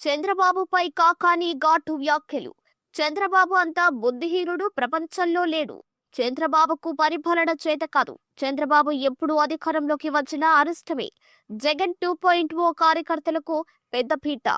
చంద్రబాబుపై కాకాని ఘాటు వ్యాఖ్యలు. చంద్రబాబు అంతా బుద్ధిహీనుడు, ప్రపంచంలో లేడు. చంద్రబాబుకు పరిపాలన చేత కాదు. చంద్రబాబు ఎప్పుడు అధికారంలోకి వచ్చినా అరిష్టమే. జగన్ 2.0 కార్యకర్తలకు పెద్దపీట.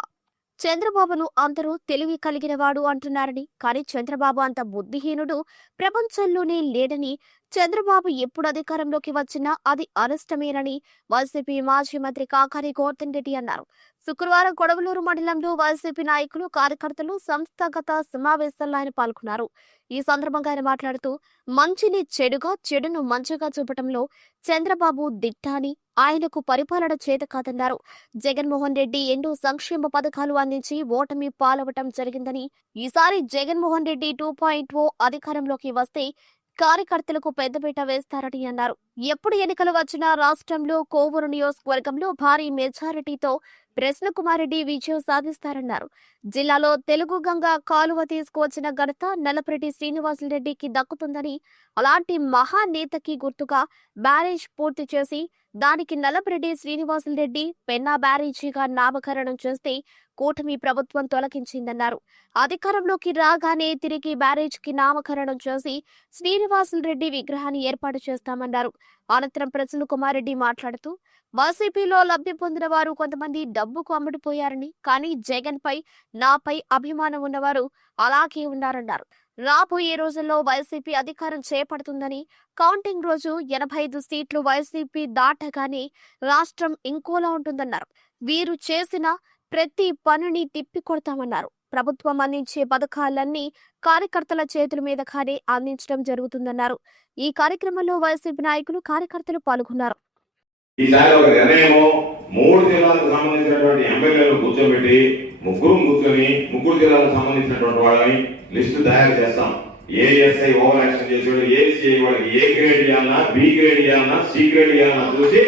చంద్రబాబును అందరూ తెలివి కలిగినవాడు అంటున్నారని, కానీ చంద్రబాబు అంత బుద్ధిహీనుడు ప్రపంచంలోనే లేడని, చంద్రబాబు ఎప్పుడు అధికారంలోకి వచ్చినా అది అరిష్టమేనని వైసీపీ మాజీ మంత్రి కాకాని గోవర్ధన్ రెడ్డి అన్నారు. శుక్రవారం కొడవలూరు మండలంలో వైసీపీ నాయకులు, కార్యకర్తలు సంస్థాగత సమావేశంలో ఆయన పాల్గొన్నారు. ఈ సందర్భంగా ఆయన మాట్లాడుతూ, మంచిని చెడుగా, చెడును మంచిగా చూపటంలో చంద్రబాబు దిట్ట అని, ఆయనకు పరిపాలన చేత కాదన్నారు. జగన్మోహన్ రెడ్డి ఎన్నో సంక్షేమ పథకాలు అందించి ఓటమి పాలవటం జరిగిందని, ఈసారి జగన్మోహన్ రెడ్డి 2.0 అధికారంలోకి వస్తే కార్యకర్తలకు పెద్దపీట వేస్తారని అన్నారు. ఎప్పుడు ఎన్నికలు వచ్చినా రాష్ట్రంలో కోవూరు నియోజకవర్గంలో భారీ మెజారిటీతో ప్రసన్నకుమార్ రెడ్డి విజయం సాధిస్తారన్నారు. జిల్లాలో తెలుగు గంగ కాలువ తీసుకువచ్చిన ఘనత నల్లపరెడ్డి శ్రీనివాసులరెడ్డికి దక్కుతుందని, అలాంటి మహానేతకి గుర్తుగా బ్యారేజ్ పూర్తి చేసి దానికి నల్లపరెడ్డి శ్రీనివాసులరెడ్డి పెన్నా బ్యారేజీగా నామకరణం చేస్తే కూటమి ప్రభుత్వం తొలగించిందన్నారు. అధికారంలోకి రాగానే తిరిగి బ్యారేజ్కి నామకరణం చేసి శ్రీనివాసులరెడ్డి విగ్రహాన్ని ఏర్పాటు చేస్తామన్నారు. అనంతరం ప్రసన్నకుమార్ రెడ్డి మాట్లాడుతూ, వైసీపీలో లబ్ధి పొందిన వారు కొంతమంది డబ్బుకు అమ్ముడిపోయారని, కానీ జగన్ పై, నాపై అభిమానం ఉన్నవారు అలాగే ఉన్నారన్నారు. రాబోయే రోజుల్లో వైసీపీ అధికారం చేపడుతుందని, కౌంటింగ్ రోజు 85 సీట్లు వైసీపీ దాటగానే రాష్ట్రం ఇంకోలా ఉంటుందన్నారు. వీరు చేసిన ప్రతి పనిని తిప్పికొడతామన్నారు. ప్రభుత్వం అందించే పథకాలన్నీ కార్యకర్తల చేతుల మీదగానే అందించడం జరుగుతుందన్నారు. ఈ కార్యక్రమంలో వైసీపీ నాయకులు, కార్యకర్తలు పాల్గొన్నారు. ఈసారి ఒక నిర్ణయము 3 జిల్లాలకు సంబంధించినటువంటి ఎమ్మెల్యేలు కూర్చోబెట్టి ముగ్గురు జిల్లాలకు సంబంధించినటువంటి వాళ్ళని లిస్టు తయారు చేస్తాం. ఏఎస్ఐ ఓవర్ యాక్షన్ చేసాడు, ఏసీఐ వాళ్ళకి ఏ గ్రేడ్ ఇవ్వాలన్నా, బి గ్రేడ్ ఇవ్వాలన్నా, సి గ్రేడ్ ఇవ్వాలన్నా చూసి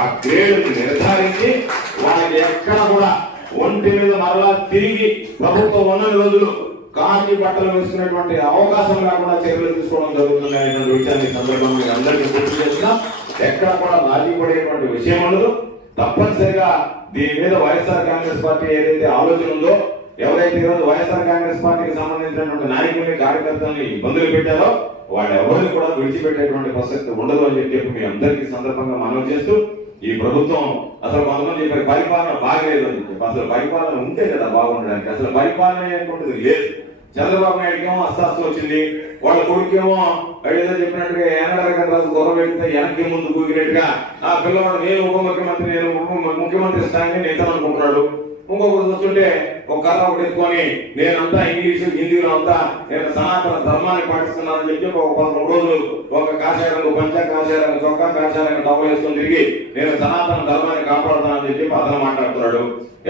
ఆ గ్రేడ్ నిర్ధారించి వాళ్ళకి ఎక్కడ కూడా ఒంటి మీద మరలా తిరిగి ప్రభుత్వం ఉన్న రోజులు కాకి బట్టలు వేసుకునేటువంటి అవకాశం లేకుండా చర్యలు తీసుకోవడం జరుగుతుంది అనేటువంటి విషయాన్ని సందర్భంగా అందరికీ గుర్తు చేస్తున్నాం. ఎక్కడ కూడా రాజీ పడేటువంటి విషయం ఉండదు. తప్పనిసరిగా దీని మీద వైఎస్ఆర్ కాంగ్రెస్ పార్టీ ఏదైతే ఆలోచన ఉందో, ఎవరైతే ఈరోజు వైఎస్ఆర్ కాంగ్రెస్ పార్టీకి సంబంధించినటువంటి నాయకుల్ని, కార్యకర్తల్ని ఇబ్బందులు పెట్టారో వాళ్ళు ఎవరిని కూడా విడిచిపెట్టేటువంటి ప్రసక్తి ఉండదు అని చెప్పి మీ అందరికీ సందర్భంగా మనవి చేస్తూ, ఈ ప్రభుత్వం అసలు కొంతమంది చెప్పారు పరిపాలన బాగలేదు అని చెప్పి. అసలు పరిపాలన ఉంటే కదా బాగుండడానికి. అసలు పరిపాలన అనేటువంటిది లేదు. చంద్రబాబు నాయుడుకి ఏమో అస్తాస్తు వచ్చింది, వాళ్ళ కొడుకేమో ఏదో చెప్పినట్టుగా ఏనాడు గొడవ పెడితే వెనక్కి ముందు కూగినట్టుగా ఆ పిల్లవాడు నేను ఉప ముఖ్యమంత్రి, నేను ముఖ్యమంత్రి స్థాయిని నేను అనుకుంటున్నాడు. ఇంకొకరు చూస్తుంటే ఒక కథ ఒకటి ఎత్తుకొని నేనంతా ఇంగ్లీషు హిందీలో అంతా నేను సనాతన ధర్మాన్ని పాటిస్తున్నానని చెప్పి ఒక 11 రోజులు ఒక కాషాయంగా, పంచ కాషాయంగా, చొక్కా కాషాయంగా డబ్బు వేసుకొని తిరిగి నేను సనాతన ధర్మాన్ని కాపాడుతానని చెప్పి అతను మాట్లాడుతున్నాడు.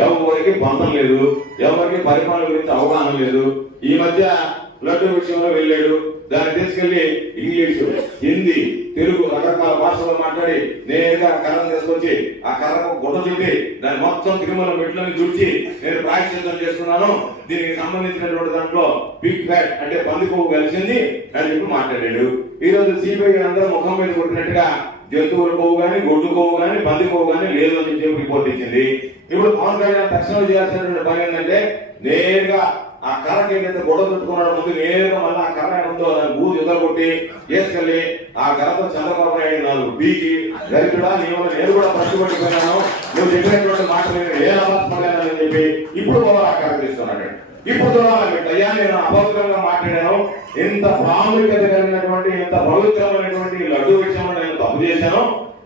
ఎవరికి బంధం లేదు, ఎవరికి పరిపాలన గురించి అవగాహన లేదు. ఈ మధ్య లడ్డు విషయంలో వెళ్ళాడు, దాన్ని తీసుకెళ్లి ఇంగ్లీషు, హిందీ, తెలుగు రకరకాల భాషలో మాట్లాడి నేరుగా కర్ర తీసుకొచ్చి ఆ కర్రకు గుడ్డ చుట్టి దాన్ని మొత్తం తిరుమల మెట్లని చుట్టి నేను ప్రాయశ్చిత్తం చేసుకున్నాను, దీనికి సంబంధించినటువంటి దాంట్లో బిగ్ ఫ్యాట్ అంటే పంది కొవ్వు కలిసింది అని చెప్పి మాట్లాడాడు. ఈ రోజు సిబిఐ అందరూ ముఖం మీద కొట్టినట్టుగా జంతువుల కొవ్వు కానీ, గొడ్డు కొవ్వు కానీ, పంది కొవ్వు కానీ లేదు అని చెప్పి రిపోర్ట్ ఇచ్చింది. ఇప్పుడు పవన్ కళ్యాణ్ తక్షణం చేయాల్సినటువంటి పని ఏంటంటే నేరుగా ఆ కర్రకి ఏదైతే గొడవ పెట్టుకున్నాడు ముందు నేరుగా మళ్ళీ ఆ కర్ర ఉందో దాన్ని బూజు ఎదురగొట్టి వేసుకెళ్ళి ఆ కర్రతో చంద్రబాబు నాయుడు 4 బీకి గరిచుడా నేను కూడా పట్టుబడిపోయినాను, నువ్వు చెప్పినటువంటి మాట నేను ఏ అభాసపడలేనని చెప్పి ఇప్పుడు పోవాలి ఆ కర్ర తీసుకున్నాడు. ఇప్పుడు చూడాలి అయ్యా నేను అపవిత్రంగా మాట్లాడాను, ఎంత ప్రాముఖ్యత కలిగినటువంటి, ఎంత పవిత్రమైనటువంటి లడ్డు విషయంలో నేను తప్పు చేశాను,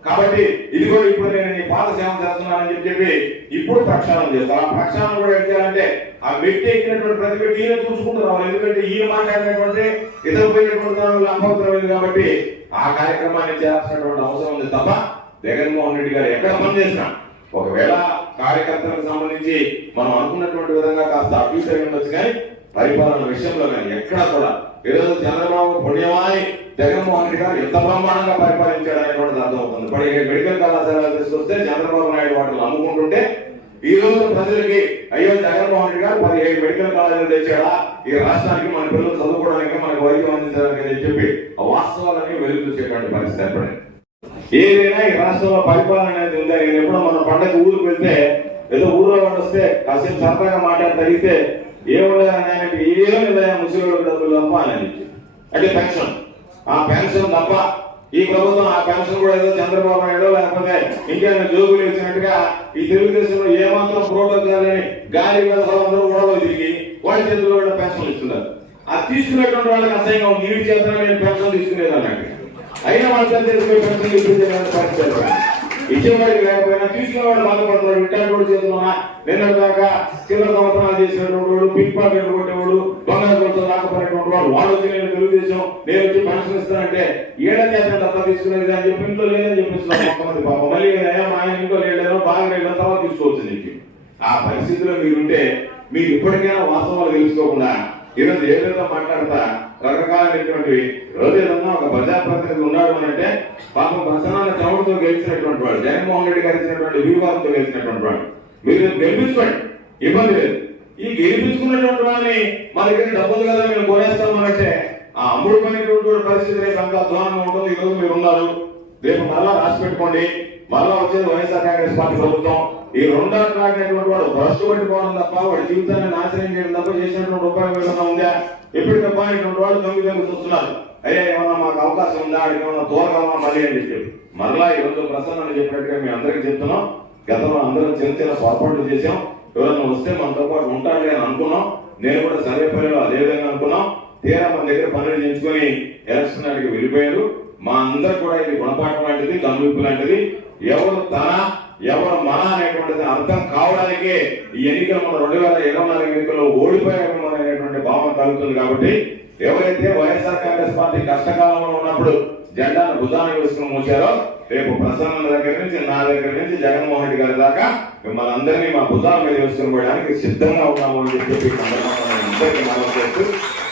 కాబట్టి ఇది కూడా ఇప్పుడు నేను నీ పాత సేవ చేస్తున్నానని చెప్పి ఇప్పుడు ప్రక్షాళన చేస్తాను. ఆ ప్రక్షాళన కూడా ఏం చేయాలంటే ఆ వ్యక్తి ఎక్కినటువంటి ప్రతి వ్యక్తి ఈయన చూసుకుంటున్నాం. ఎందుకంటే ఈయన మాట్లాడినటువంటి ఇతర పోయినటువంటి అపవిత్రమైంది కాబట్టి ఆ కార్యక్రమాన్ని చేయాల్సినటువంటి అవసరం ఉంది తప్ప జగన్మోహన్ రెడ్డి గారు ఎక్కడ పనిచేసినా ఒకవేళ కార్యకర్తలకు సంబంధించి మనం అనుకున్నటువంటి విధంగా కాస్త అభ్యుత్తి ఉండొచ్చు, కానీ పరిపాలన విషయంలో కానీ ఎక్కడా కూడా ఈరోజు చంద్రబాబు పుణ్యమాని జగన్మోహన్ రెడ్డి గారు ఎంత బ్రహ్మాండంగా పరిపాలించాడు అనేటువంటిది అర్థమవుతుంది. 17 మెడికల్ కళాశాలలు తీసుకొస్తే చంద్రబాబు నాయుడు వాటిని అమ్ముకుంటుంటే ఈ రోజు ప్రజలకి అయ్యో జగన్మోహన్ రెడ్డి గారు 17 మెడికల్ కాలేజీలు తెచ్చాడా ఈ రాష్ట్రానికి, మన పిల్లలు చదువుకోవడానికి, మనకు వైద్యం అందించడానికి అని చెప్పి వాస్తవాలన్నీ వెలుగు చూసేటువంటి పరిస్థితి ఏర్పడింది. ఏదైనా ఈ రాష్ట్రంలో పరిపాలన అనేది ఉందా? ఎప్పుడో మన పండగ ఊరికి వెళ్తే ఏదో ఊర్లో వాడు వస్తే కాసేపు సరదాగా మాట్లాడి తగిలితే ఏముండదు ఆయనకి ఏం లేదా ముసలి డబ్బులు తప్ప అని అంటే పెన్షన్, ఆ పెన్షన్ తప్ప ఈ ప్రభుత్వం ఆ పెన్షన్ కూడా ఏదో చంద్రబాబు నాయుడు లేకపోతే ఇంకేమైనా జోగులు ఇచ్చినట్టుగా ఈ తెలుగుదేశంలో ఏమాత్రం ప్రోటోకాల్ అని గాలి అందరూ గొడవ తిరిగి వాళ్ళ చేతుల్లో కూడా పెన్షన్ ఇస్తున్నారు. అది తీసుకునేటువంటి వాళ్ళకి అసహ్యంగా ఉంది. వీడి చేత నేను పెన్షన్ తీసుకునేదాన్ని అయినా వాళ్ళ చేత పెన్షన్ ఇప్పించే ఇచ్చేవాడికి లేకపోయినా తీసుకునేవాడు బాధపడుతున్నాడు. ఇట్టాడు చేతున్నా నిన్న దాకా చిల్లర దొంగతనాలు చేసినటువంటి వాడు, పిక్ పాకెట్ కొట్టేవాడు, బంగారు కోసం రాకపోయినటువంటి వాడు వాడు వచ్చి నేను తెలుగుదేశం నేను వచ్చి పెన్షన్ ఇస్తానంటే ఏడ చేసిన తప్ప తీసుకునేది అని చెప్పి ఇంట్లో లేదని చెప్పిస్తున్నాను కొంతమంది పాపం. మళ్ళీ మా ఆయన ఇంట్లో లేడేనో బాగా లేదో తర్వాత తీసుకోవచ్చు నీకు. ఆ పరిస్థితిలో మీరుంటే మీరు ఇప్పటికైనా వాస్తవాలు తెలుసుకోకుండా ఈరోజు ఏదైనా మాట్లాడతా రకరకాలైనటువంటి రోజు ఏదన్నా ఒక ప్రజాప్రతినిధి ఉన్నాడు అని అంటే పాపం ప్రసన్నాన్ని చౌడతో గెలిచినటువంటి వాడు, జగన్మోహన్ రెడ్డి గారు ఇచ్చినటువంటి వ్యూహాలతో గెలిచినటువంటి వాడు. మీరు గెలిపించుకోండి, ఇబ్బంది లేదు. ఈ గెలిపించుకున్నటువంటి వాడిని మా దగ్గర డబ్బులు కదా మేము కొనేస్తామనంటే ఆ అమ్ముడు పనిటువంటి పరిస్థితి రేపు అంత అధ్వానంగా ఉంటుంది. ఈ రోజు మీరు ఉన్నారు, రేపు మరలా రాసి పెట్టుకోండి. మరలా వచ్చేది వైఎస్ఆర్ కాంగ్రెస్ పార్టీ ప్రభుత్వం. ఈ రెండాటినటువంటి వాడు భ్రష్టు పట్టిపోవడం తప్ప వాడి జీవితాన్ని నాశనం చేయడం తప్ప చేసినటువంటి ఉపయోగం ఏమైనా ఉందా? ఎప్పుడు తప్పటువంటి వాళ్ళు తొమ్మిది చూస్తున్నారు. అయ్యా ఏమన్నా మాకు అవకాశం ఉందా, ఆడికి ఏమన్నా దూరగలమా మళ్ళీ అని చెప్పి మరలా ఈ రోజు ప్రసన్న చెప్పినట్టుగా మేము అందరికీ చెప్తున్నాం. గతంలో అందరం చిన్న చిన్న పొరపాట్లు చేసాం. ఎవరైనా వస్తే మనతో పాటు ఉంటాడు అని అనుకున్నాం. నేను కూడా సర్వేపల్లిలో అదే విధంగా అనుకున్నాం. తీరా మన దగ్గర పనులు చేయించుకొని ఎలక్షన్ నాటికి వెళ్ళిపోయారు. మా అందరు కూడా ఇది గుణపాఠం లాంటిది, కనువిప్పు లాంటిది. ఎవరు తన ఎవరు మన అనేటువంటిది అర్థం కావడానికే ఈ ఎన్నికలు మన 2024 ఎన్నికల్లో ఓడిపోయాము అనేటువంటి భావన కలుగుతుంది. కాబట్టి ఎవరైతే వైఎస్ఆర్ కాంగ్రెస్ పార్టీ కష్టకాలంలో ఉన్నప్పుడు జెండాను భుజాన వేసుకుని మూసారో రేపు ప్రసన్న దగ్గర నుంచి నా దగ్గర నుంచి జగన్మోహన్ రెడ్డి గారి దాకా మిమ్మల్ని అందరినీ మా భుజాల మీద వేసుకుని పోయడానికి సిద్ధంగా ఉన్నాము అని చెప్పి అందరికీ మనం చేస్తూ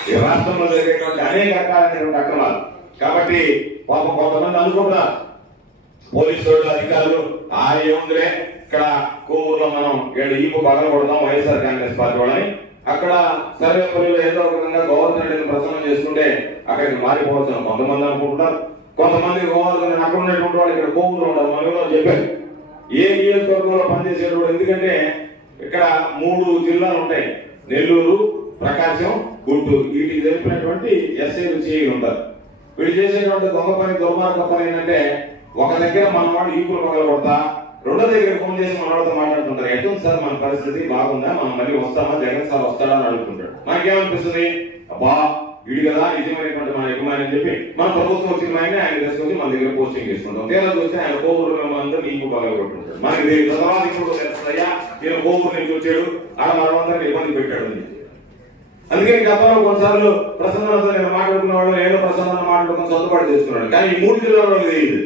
ఈ రాష్ట్రంలో జరిగేటువంటి అనేక రకాలైనటువంటి అక్రమాలు కాబట్టి పాపం కొంతమంది అనుకుంటున్నారు పోలీసు వాళ్ళు అధికారులు ఏముందిరే ఇక్కడ కోవూరులో మనం ఈపు బాగా కొడతాం వైఎస్ఆర్ కాంగ్రెస్ పార్టీ వాళ్ళని అక్కడ సర్వేపల్లిలో ఏదో ఒక విధంగా గవర్నర్ రెడ్డిని ప్రసన్నం చేసుకుంటే అక్కడికి మారిపోవచ్చు కొంతమంది అనుకుంటున్నారు. కొంతమంది గవర్నర్ అక్కడ ఉన్నటువంటి వాళ్ళు ఇక్కడ కోవూరులో ఉండాలి. మనలో చెప్పారు ఏ నియోజకవర్గంలో పనిచేసేటప్పుడు. ఎందుకంటే ఇక్కడ 3 జిల్లాలు ఉంటాయి, నెల్లూరు, ప్రకాశం, గుంటూరు. వీటికి తెలిపినటువంటి ఎస్ఐలు చేయి ఉంటారు. వీళ్ళు చేసేటువంటి దొంగ పని దుర్మార్గ పని ఏంటంటే ఒక దగ్గర మన వాడు ఈపులు పగల కొడతా, రెండో దగ్గర ఫోన్ చేసి మన వాళ్ళతో మాట్లాడుతుంటారు. ఎట్టుంది సార్ మన పరిస్థితి బాగుందా, మనం మళ్ళీ వస్తామా, జగన్ సార్ వస్తాడా అని అడుగుతుంటాడు. మనకేమనిపిస్తుంది, అబ్బా వీడు కదా నిజమైనటువంటి మన యజమాని అని చెప్పి మన ప్రభుత్వం వచ్చిన ఆయన తీసుకొచ్చి మన దగ్గర పోస్టింగ్ చేసుకుంటాం. తీరా చూస్తే ఆయన కోవూరు అందరూ ఈపు పగల కొట్టుంటాడు. మనకి తర్వాత ఇప్పుడు తెలుస్తుందయ్యా నేను కోవూరు నుంచి వచ్చాడు అలా మనమందరినీ ఇబ్బంది పెట్టాడు అని చెప్పి. అందుకని గతంలో కొన్నిసార్లు ప్రసన్నతో నేను మాట్లాడుకున్నవాడు, నేను ప్రసన్న మాట్లాడుకుని సొంతపాటు చేస్తున్నాడు. కానీ ఈ 3 జిల్లాలో తెలియదు.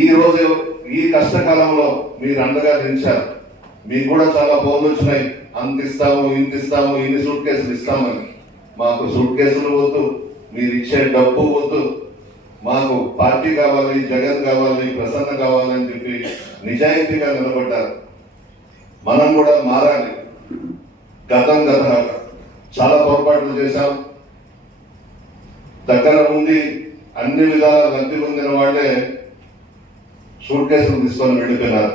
ఈ రోజు ఈ కష్టకాలంలో మీరు అండగా నిలిచారు. మీకు కూడా చాలా ఫోన్లు వచ్చినాయి, అంత ఇస్తాము ఇంత ఇస్తాము ఇన్ని సూట్ కేసులు ఇస్తామని. మాకు సూట్ కేసులు వద్దు, మీరు ఇచ్చే డబ్బు వద్దు, మాకు పార్టీ కావాలి, జగన్ కావాలి, ప్రసన్న కావాలని చెప్పి నిజాయితీగా నిలబడ్డారు. మనం కూడా మారాలి. గతం చాలా పొరపాట్లు చేశాం. దగ్గర ఉండి అన్ని విధాల లబ్ధి పొందిన వాళ్ళే సూట్ కేసులు తీసుకొని వెళ్ళిపోయినారు.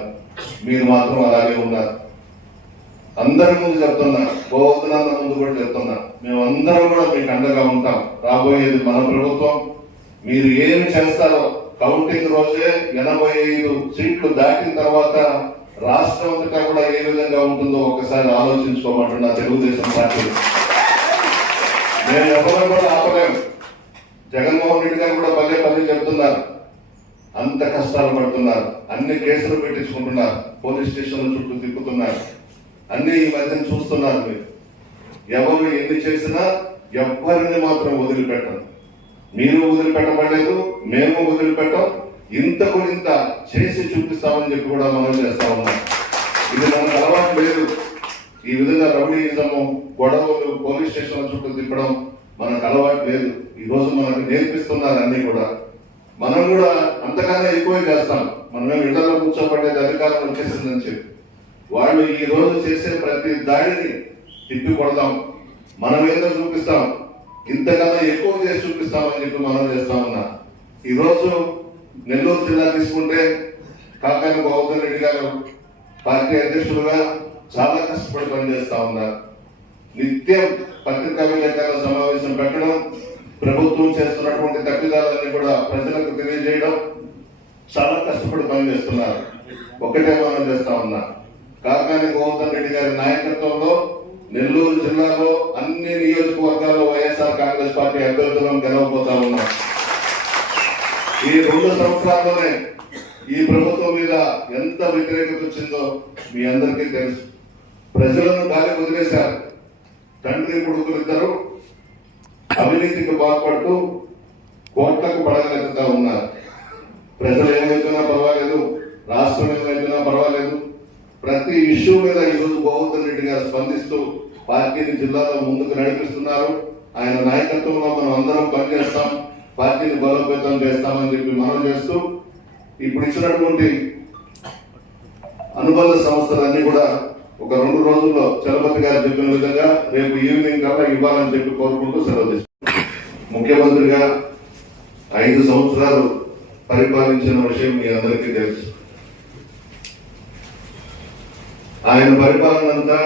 మీరు మాత్రం అలాగే ఉన్నారు. అందరి ముందు చెప్తున్నా, గోవర్ధనాల ముందు కూడా చెప్తున్నా, మేము అందరం కూడా మీకు అండగా ఉంటాం. రాబోయేది మన ప్రభుత్వం. మీరు ఏమి చేస్తారో కౌంటింగ్ రోజే 85 సీట్లు దాటిన తర్వాత రాష్ట్రం అంతటా కూడా ఏ విధంగా ఉంటుందో ఒకసారి ఆలోచించుకోమంటున్నా తెలుగుదేశం పార్టీ. నేను ఎవరు కూడా ఆపలేము. జగన్మోహన్ రెడ్డి గారు కూడా పదే చెప్తున్నారు, అంత కష్టాలు పడుతున్నారు, అన్ని కేసులు పెట్టించుకుంటున్నారు, పోలీస్ స్టేషన్ల చుట్టూ తిప్పుతున్నారు, అన్ని ఈ మధ్యన చూస్తున్నారు. మీరు ఎవరు ఎన్ని చేసినా ఎవ్వరిని మాత్రం వదిలిపెట్టం. మీరు వదిలిపెట్టబడలేదు, మేము వదిలిపెట్టాం. ఇంతకు ఇంత చేసి చూపిస్తామని చెప్పి కూడా మనం చేస్తా ఉన్నాం. ఇది మనకు అలవాటు లేదు. ఈ విధంగా రౌడీయిజము, గొడవలు, పోలీస్ స్టేషన్ల చుట్టూ తిప్పడం మనకు అలవాటు లేదు. ఈ రోజు మనకు నేర్పిస్తున్నారు అన్ని కూడా. మనం కూడా అంతకన్నా ఎక్కువే చేస్తాం. మనమేం ఇళ్లలో కూర్చోబడేది అధికారం వచ్చేసిందని చెప్పి వాళ్ళు ఈ రోజు చేసే ప్రతి దాడిని తిప్పి కొడతాం. మనం ఏదో చూపిస్తాం, ఇంతకన్నా ఎక్కువ చేసి చూపిస్తామని చెప్పి మనం చేస్తా ఉన్నా. ఈరోజు నెల్లూరు జిల్లా తీసుకుంటే కాకాని గోవర్ధన్ రెడ్డి గారు పార్టీ అధ్యక్షులుగా చాలా కష్టపడి పనిచేస్తా ఉన్నారు. నిత్యం పత్రికా విలేకరుల సమావేశం పెట్టడం, ప్రభుత్వం చేస్తున్నటువంటి తప్పిదాలన్నీ కూడా ప్రజలకు తెలియజేయడం, చాలా కష్టపడి పనిచేస్తున్నారు. ఒకటే మనం చేస్తా ఉన్నా, కాకాని గోవర్ధన్ రెడ్డి గారి నాయకత్వంలో నెల్లూరు జిల్లాలో అన్ని నియోజకవర్గాల్లో వైఎస్ఆర్ కాంగ్రెస్ పార్టీ అభ్యర్థులను గెలవబోతా ఉన్నాం. ఈ 2 సంవత్సరాల్లోనే ఈ ప్రభుత్వం మీద ఎంత వ్యతిరేకత వచ్చిందో మీ అందరికీ తెలుసు. ప్రజలను గాలి వదిలేశారు. తండ్రి కొడుకులు ఇద్దరు అవినీతికి పాల్పడుతూ కోట్లకు పడగలెత్తుతా ఉన్నారు. ప్రజలు ఏమైతున్నా పర్వాలేదు, రాష్ట్రం ఏమైతున్నా పర్వాలేదు, ప్రతి ఇష్యూ మీద ఈరోజు గోవర్ధన్ రెడ్డి గారు స్పందిస్తూ పార్టీని జిల్లాలో ముందుకు నడిపిస్తున్నారు. ఆయన నాయకత్వంలో మనం అందరం పనిచేస్తాం, పార్టీని బలోపేతం చేస్తామని చెప్పి మనం చేస్తూ ఇప్పుడు ఇచ్చినటువంటి అనుబంధ సంస్థలన్నీ కూడా ఒక 2 రోజుల్లో చలపతి గారు చెప్పిన విధంగా రేపు ఈవినింగ్ కల్లా ఇవ్వాలని చెప్పి కోరుకుంటూ సెలవు తీసుకుంటాం. ముఖ్యమంత్రిగా 5 సంవత్సరాలు పరిపాలించిన విషయం మీ అందరికీ తెలుసు. ఆయన పరిపాలన అంతా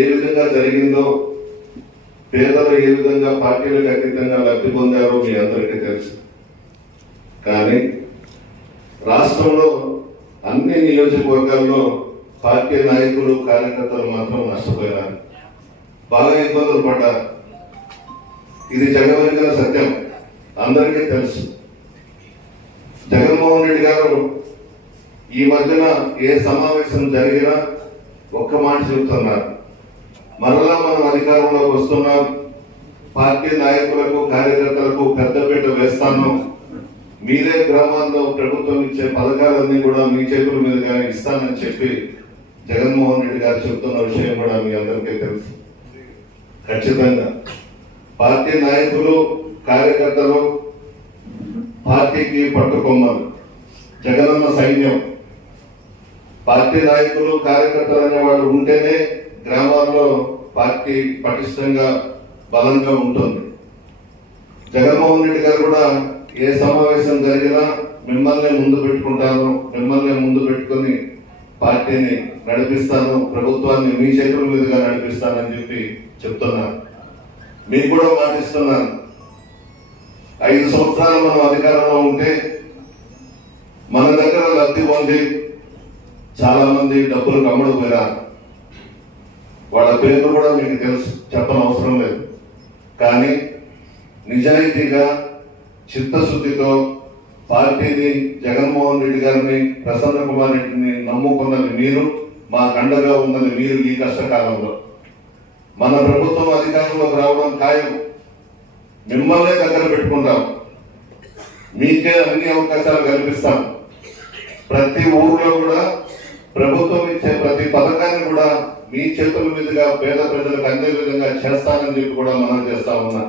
ఏ విధంగా జరిగిందో, పేదలు ఏ విధంగా పార్టీలకు అతీతంగా లబ్ధి పొందారో మీ అందరికీ తెలుసు. కానీ రాష్ట్రంలో అన్ని నియోజకవర్గాల్లో పార్టీ నాయకులు కార్యకర్తలు మాత్రం నష్టపోయినారు, బాగా ఇబ్బందులు పడ్డారు. ఇది జగమెరిగిన సత్యం, అందరికీ తెలుసు. జగన్మోహన్ రెడ్డి గారు ఈ మధ్యన ఏ సమావేశం జరిగినా ఒక్క మాట చెబుతున్నారు, మరలా మనం అధికారంలోకి వస్తున్నాం, పార్టీ నాయకులకు కార్యకర్తలకు పెద్దపీట వేస్తాను, మీరే గ్రామాల్లో ప్రభుత్వం ఇచ్చే పథకాలన్నీ కూడా మీ చేతుల మీదుగానే ఇస్తానని చెప్పి జగన్మోహన్ రెడ్డి గారు చెబుతున్న విషయం కూడా మీ అందరికీ తెలుసు. ఖచ్చితంగా పార్టీ నాయకులు కార్యకర్తలు పార్టీకి పట్టుకొమ్మలు, జగనన్న సైన్యం. పార్టీ నాయకులు కార్యకర్తలు అనే వాళ్ళు ఉంటేనే గ్రామాల్లో పార్టీ పటిష్టంగా బలంగా ఉంటుంది. జగన్మోహన్ రెడ్డి గారు కూడా ఏ సమావేశం జరిగినా మిమ్మల్ని ముందు పెట్టుకుంటాను, మిమ్మల్ని ముందు పెట్టుకుని పార్టీని నడిపిస్తాను, ప్రభుత్వాన్ని మీ చేతుల మీదుగా నడిపిస్తానని చెప్పి చెప్తున్నాను. మీకు కూడా మాటిస్తున్నాను, 5 సంవత్సరాలు మనం అధికారంలో ఉంటే మన దగ్గర లబ్ధి పొంది చాలా మంది డబ్బులు కమ్మడిపోయారు. వాళ్ళ పేర్లు కూడా మీకు తెలుసు, చెప్పనవసరం లేదు. కానీ నిజాయితీగా చిత్తశుద్ధితో పార్టీని, జగన్మోహన్ రెడ్డి గారిని, ప్రసన్న కుమార్ రెడ్డిని నమ్ముకున్నది మీరు, మా అండగా ఉన్నది మీరు. ఈ కష్టకాలంలో మన ప్రభుత్వం అధికారంలోకి రావడం ఖాయం, మిమ్మల్నే దగ్గర పెట్టుకుంటాం, మీకే అన్ని అవకాశాలు కల్పిస్తాం. ప్రతి ఊర్లో కూడా ప్రభుత్వం ఇచ్చే ప్రతి పథకాన్ని కూడా మీ చేతుల మీదుగా పేద ప్రజలకు అందే విధంగా చేస్తానని చెప్పి కూడా మనం చేస్తా ఉన్నాం.